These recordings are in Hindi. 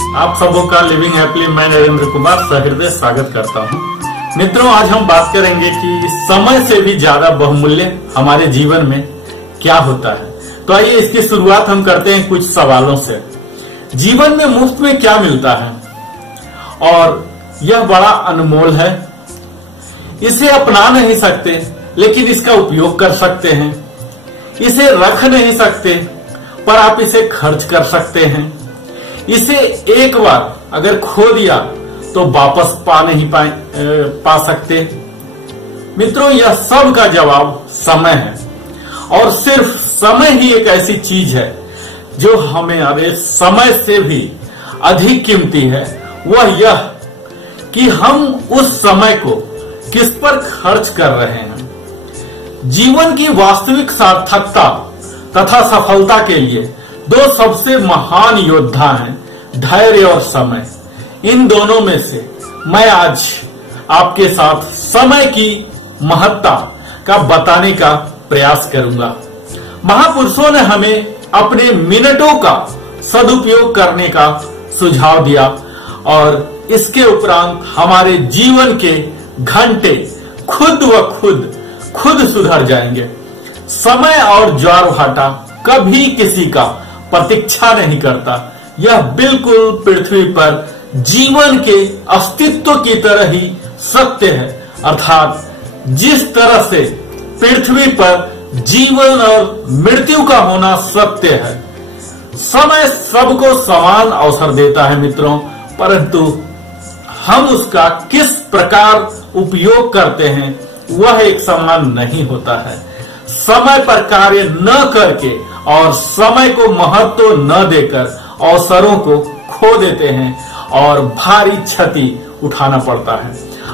आप सबों का लिविंग हैप्पीली मैं नरेंद्र कुमार सहृदय स्वागत करता हूं। मित्रों, आज हम बात करेंगे कि समय से भी ज्यादा बहुमूल्य हमारे जीवन में क्या होता है। तो आइए इसकी शुरुआत हम करते हैं कुछ सवालों से। जीवन में मुफ्त में क्या मिलता है और यह बड़ा अनमोल है। इसे अपना नहीं सकते लेकिन इसका उपयोग कर सकते हैं। इसे रख नहीं सकते पर आप इसे खर्च कर सकते हैं। इसे एक बार अगर खो दिया तो वापस पा नहीं पा सकते। मित्रों, यह सब का जवाब समय है और सिर्फ समय ही एक ऐसी चीज है जो हमारे समय से भी अधिक कीमती है। वह यह कि हम उस समय को किस पर खर्च कर रहे हैं। जीवन की वास्तविक सार्थकता तथा सफलता के लिए दो सबसे महान योद्धा हैं, धैर्य और समय। इन दोनों में से मैं आज आपके साथ समय की महत्ता का बताने का प्रयास करूंगा। महापुरुषों ने हमें अपने मिनटों का सदुपयोग करने का सुझाव दिया और इसके उपरांत हमारे जीवन के घंटे खुद व खुद सुधर जाएंगे। समय और ज्वार भाटा कभी किसी का प्रतीक्षा नहीं करता। यह बिल्कुल पृथ्वी पर जीवन के अस्तित्व की तरह ही सत्य है। अर्थात जिस तरह से पृथ्वी पर जीवन और मृत्यु का होना सत्य है, समय सबको समान अवसर देता है मित्रों, परंतु हम उसका किस प्रकार उपयोग करते हैं वह एक समान नहीं होता है। समय पर कार्य न करके और समय को महत्व न देकर अवसरों को खो देते हैं और भारी क्षति उठाना पड़ता है।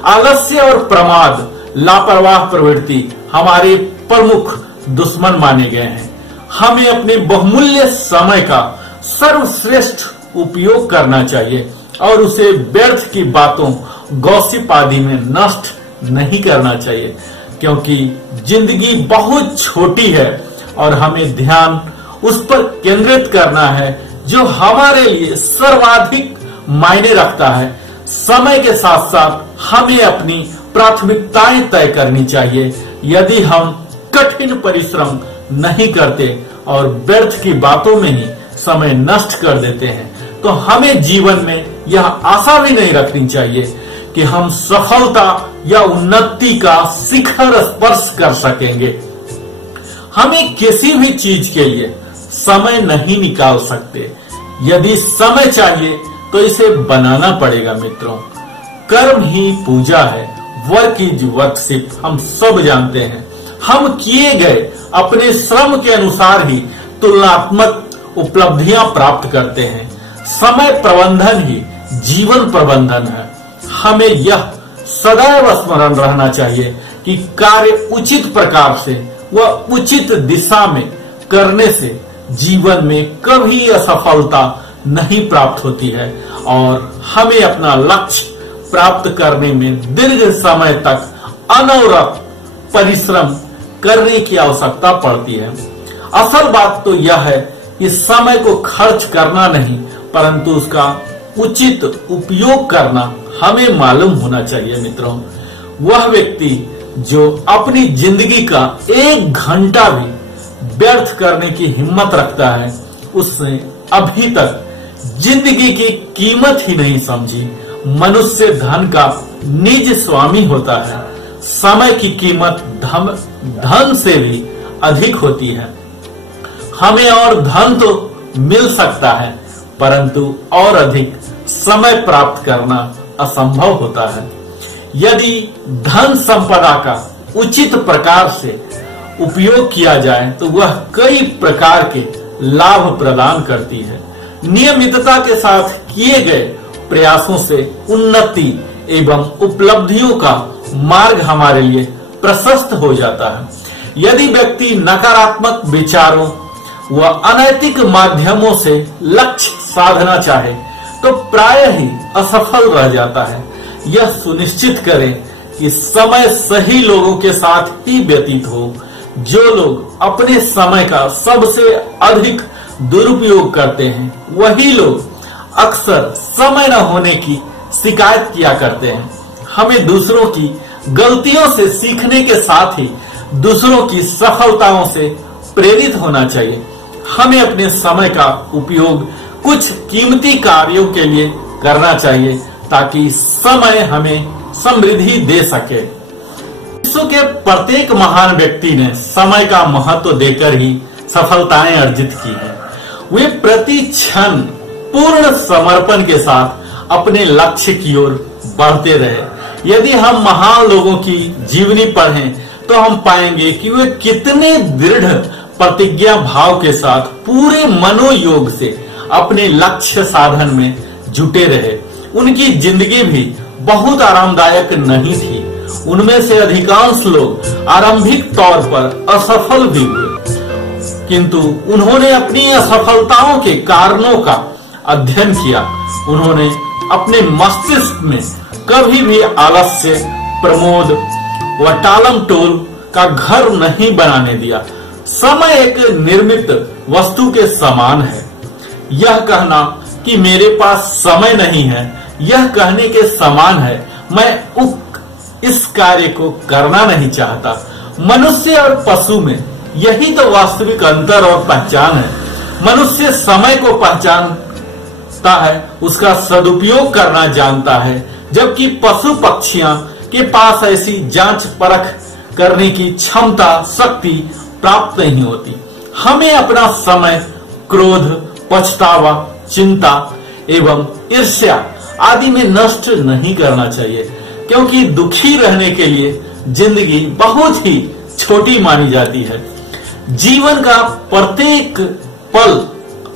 आलस्य और प्रमाद, लापरवाह प्रवृत्ति हमारे प्रमुख दुश्मन माने गए हैं। हमें अपने बहुमूल्य समय का सर्वश्रेष्ठ उपयोग करना चाहिए और उसे व्यर्थ की बातों, गॉसिप आदि में नष्ट नहीं करना चाहिए, क्योंकि जिंदगी बहुत छोटी है और हमें ध्यान उस पर केंद्रित करना है जो हमारे लिए सर्वाधिक मायने रखता है। समय के साथ साथ हमें अपनी प्राथमिकताएं तय करनी चाहिए। यदि हम कठिन परिश्रम नहीं करते और व्यर्थ की बातों में ही समय नष्ट कर देते हैं तो हमें जीवन में यह आशा भी नहीं रखनी चाहिए कि हम सफलता या उन्नति का शिखर स्पर्श कर सकेंगे। हमें किसी भी चीज के लिए समय नहीं निकाल सकते। यदि समय चाहिए तो इसे बनाना पड़ेगा मित्रों। कर्म ही पूजा है, वर्क इज वर्कशिप, हम सब जानते हैं। हम किए गए अपने श्रम के अनुसार ही तुलनात्मक उपलब्धियां प्राप्त करते हैं। समय प्रबंधन ही जीवन प्रबंधन है। हमें यह सदैव स्मरण रहना चाहिए कि कार्य उचित प्रकार से व उचित दिशा में करने से जीवन में कभी असफलता नहीं प्राप्त होती है और हमें अपना लक्ष्य प्राप्त करने में दीर्घ समय तक अनवरत परिश्रम करने की आवश्यकता पड़ती है। असल बात तो यह है कि समय को खर्च करना नहीं परंतु उसका उचित उपयोग करना हमें मालूम होना चाहिए मित्रों। वह व्यक्ति जो अपनी जिंदगी का एक घंटा भी व्यर्थ करने की हिम्मत रखता है उसने अभी तक जिंदगी की कीमत ही नहीं समझी। मनुष्य धन का निज स्वामी होता है। समय की कीमत धन से भी अधिक होती है। हमें और धन तो मिल सकता है परंतु और अधिक समय प्राप्त करना असंभव होता है। यदि धन संपदा का उचित प्रकार से उपयोग किया जाए तो वह कई प्रकार के लाभ प्रदान करती है। नियमितता के साथ किए गए प्रयासों से उन्नति एवं उपलब्धियों का मार्ग हमारे लिए प्रशस्त हो जाता है। यदि व्यक्ति नकारात्मक विचारों व अनैतिक माध्यमों से लक्ष्य साधना चाहे तो प्राय ही असफल रह जाता है। यह सुनिश्चित करें कि समय सही लोगों के साथ ही व्यतीत हो। जो लोग अपने समय का सबसे अधिक दुरुपयोग करते हैं वही लोग अक्सर समय न होने की शिकायत किया करते हैं। हमें दूसरों की गलतियों से सीखने के साथ ही दूसरों की सफलताओं से प्रेरित होना चाहिए। हमें अपने समय का उपयोग कुछ कीमती कार्यों के लिए करना चाहिए ताकि समय हमें समृद्धि दे सके। विश्व के प्रत्येक महान व्यक्ति ने समय का महत्व देकर ही सफलताएं अर्जित की हैं। वे प्रति क्षण पूर्ण समर्पण के साथ अपने लक्ष्य की ओर बढ़ते रहे। यदि हम महान लोगों की जीवनी पढ़ें तो हम पाएंगे कि वे कितने दृढ़ प्रतिज्ञा भाव के साथ पूरे मनोयोग से अपने लक्ष्य साधन में जुटे रहे। उनकी जिंदगी भी बहुत आरामदायक नहीं थी। उनमें से अधिकांश लोग आरंभिक तौर पर असफल भी हुए, किंतु उन्होंने अपनी असफलताओं के कारणों का अध्ययन किया। उन्होंने अपने मस्तिष्क में कभी भी आलस्य, प्रमोद व टालम टोल का घर नहीं बनाने दिया। समय एक निर्मित वस्तु के समान है। यह कहना कि मेरे पास समय नहीं है, यह कहने के समान है मैं इस कार्य को करना नहीं चाहता। मनुष्य और पशु में यही तो वास्तविक अंतर और पहचान है। मनुष्य समय को पहचानता है, उसका सदुपयोग करना जानता है, जबकि पशु पक्षियां के पास ऐसी जांच परख करने की क्षमता, शक्ति प्राप्त नहीं होती। हमें अपना समय क्रोध, पछतावा, चिंता एवं ईर्ष्या आदि में नष्ट नहीं करना चाहिए, क्योंकि दुखी रहने के लिए जिंदगी बहुत ही छोटी मानी जाती है। जीवन का प्रत्येक पल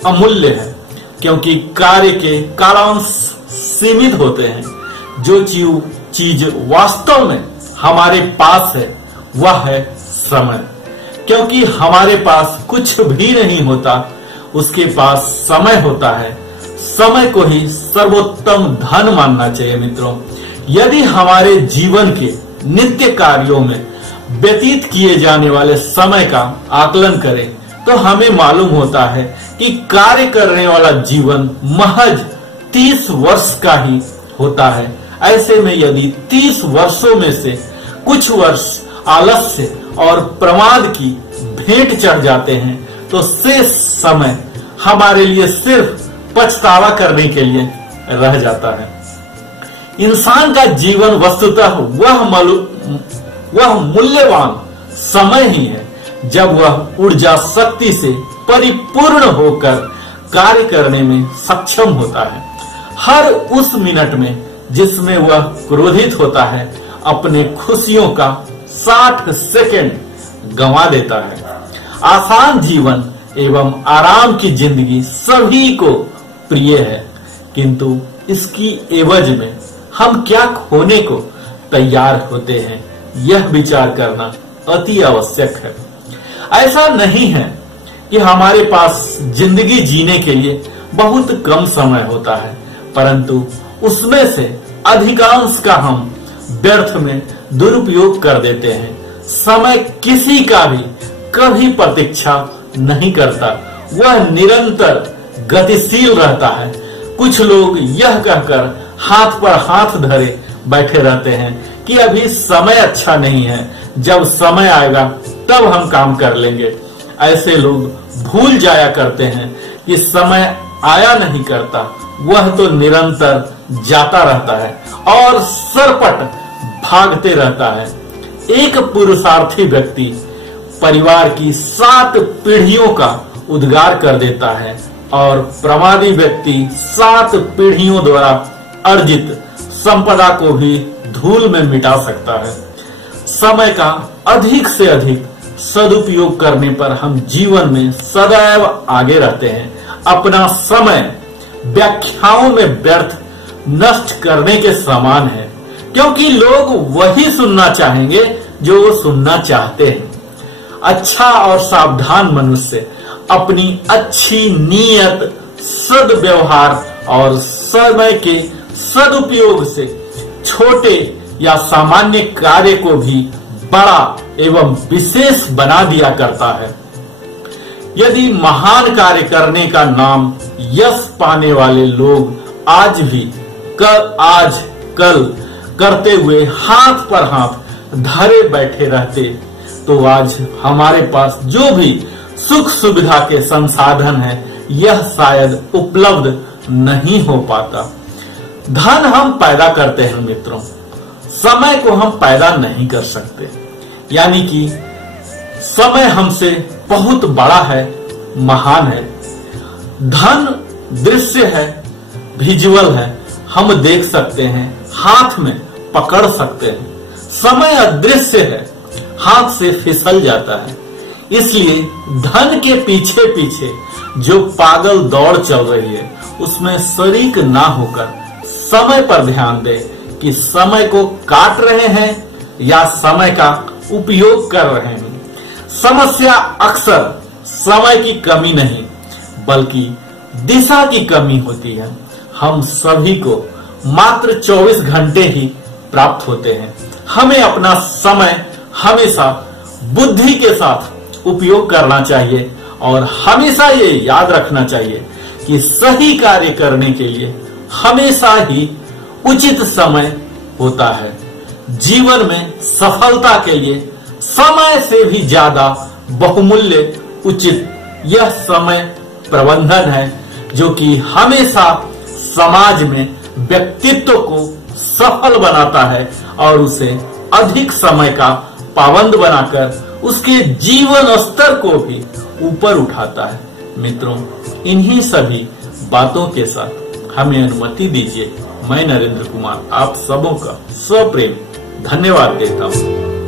अमूल्य है, क्योंकि कार्य के कालांश सीमित होते हैं। जो चीज वास्तव में हमारे पास है वह है समय। क्योंकि हमारे पास कुछ भी नहीं होता, उसके पास समय होता है। समय को ही सर्वोत्तम धन मानना चाहिए। मित्रों, यदि हमारे जीवन के नित्य कार्यों में व्यतीत किए जाने वाले समय का आकलन करें तो हमें मालूम होता है कि कार्य करने वाला जीवन महज 30 वर्ष का ही होता है। ऐसे में यदि 30 वर्षों में से कुछ वर्ष आलस्य और प्रमाद की भेंट चढ़ जाते हैं तो शेष समय हमारे लिए सिर्फ पछतावा करने के लिए रह जाता है। इंसान का जीवन वस्तुतः वह मूल्यवान समय ही है जब वह ऊर्जा शक्ति से परिपूर्ण होकर कार्य करने में सक्षम होता है। हर उस मिनट में जिसमें वह क्रोधित होता है, अपने खुशियों का 60 सेकंड गंवा देता है। आसान जीवन एवं आराम की जिंदगी सभी को प्रिय है, किंतु इसकी एवज में हम क्या खोने को तैयार होते हैं, यह विचार करना अति आवश्यक है। ऐसा नहीं है कि हमारे पास जिंदगी जीने के लिए बहुत कम समय होता है, परंतु उसमें से अधिकांश का हम व्यर्थ में दुरुपयोग कर देते हैं। समय किसी का भी कभी प्रतीक्षा नहीं करता, वह निरंतर गतिशील रहता है। कुछ लोग यह कहकर हाथ पर हाथ धरे बैठे रहते हैं कि अभी समय अच्छा नहीं है, जब समय आएगा तब हम काम कर लेंगे। ऐसे लोग भूल जाया करते हैं कि समय आया नहीं करता, वह तो निरंतर जाता रहता है और सरपट भागते रहता है। एक पुरुषार्थी व्यक्ति परिवार की 7 पीढ़ियों का उद्धार कर देता है और प्रमादी व्यक्ति 7 पीढ़ियों द्वारा अर्जित संपदा को भी धूल में मिटा सकता है। समय का अधिक से अधिक सदुपयोग करने पर हम जीवन में सदैव आगे रहते हैं। अपना समय व्याख्याओं में व्यर्थ नष्ट करने के समान है, क्योंकि लोग वही सुनना चाहेंगे जो वो सुनना चाहते हैं। अच्छा और सावधान मनुष्य अपनी अच्छी नीयत, सद्व्यवहार और समय के सदुपयोग से छोटे या सामान्य कार्य को भी बड़ा एवं विशेष बना दिया करता है। यदि महान कार्य करने का नाम यश पाने वाले लोग आज भी आज कल करते हुए हाथ पर हाथ धरे बैठे रहते, तो आज हमारे पास जो भी सुख सुविधा के संसाधन है यह शायद उपलब्ध नहीं हो पाता। धन हम पैदा करते हैं मित्रों, समय को हम पैदा नहीं कर सकते। यानी कि समय हमसे बहुत बड़ा है, महान है। धन दृश्य है, विजुअल है, हम देख सकते हैं, हाथ में पकड़ सकते हैं। समय अदृश्य है, हाथ से फिसल जाता है। इसलिए धन के पीछे पीछे जो पागल दौड़ चल रही है उसमें शरीक ना होकर समय पर ध्यान दे कि समय को काट रहे हैं या समय का उपयोग कर रहे हैं। समस्या अक्सर समय की कमी नहीं बल्कि दिशा की कमी होती है। हम सभी को मात्र 24 घंटे ही प्राप्त होते हैं। हमें अपना समय हमेशा बुद्धि के साथ उपयोग करना चाहिए और हमेशा ये याद रखना चाहिए कि सही कार्य करने के लिए हमेशा ही उचित समय होता है। जीवन में सफलता के लिए समय से भी ज्यादा बहुमूल्य उचित यह समय प्रबंधन है, जो कि हमेशा समाज में व्यक्तित्व को सफल बनाता है और उसे अधिक समय का पाबंद बनाकर उसके जीवन स्तर को भी ऊपर उठाता है। मित्रों, इन्हीं सभी बातों के साथ हमें अनुमति दीजिए, मैं नरेंद्र कुमार आप सबों का सप्रेम धन्यवाद देता हूँ।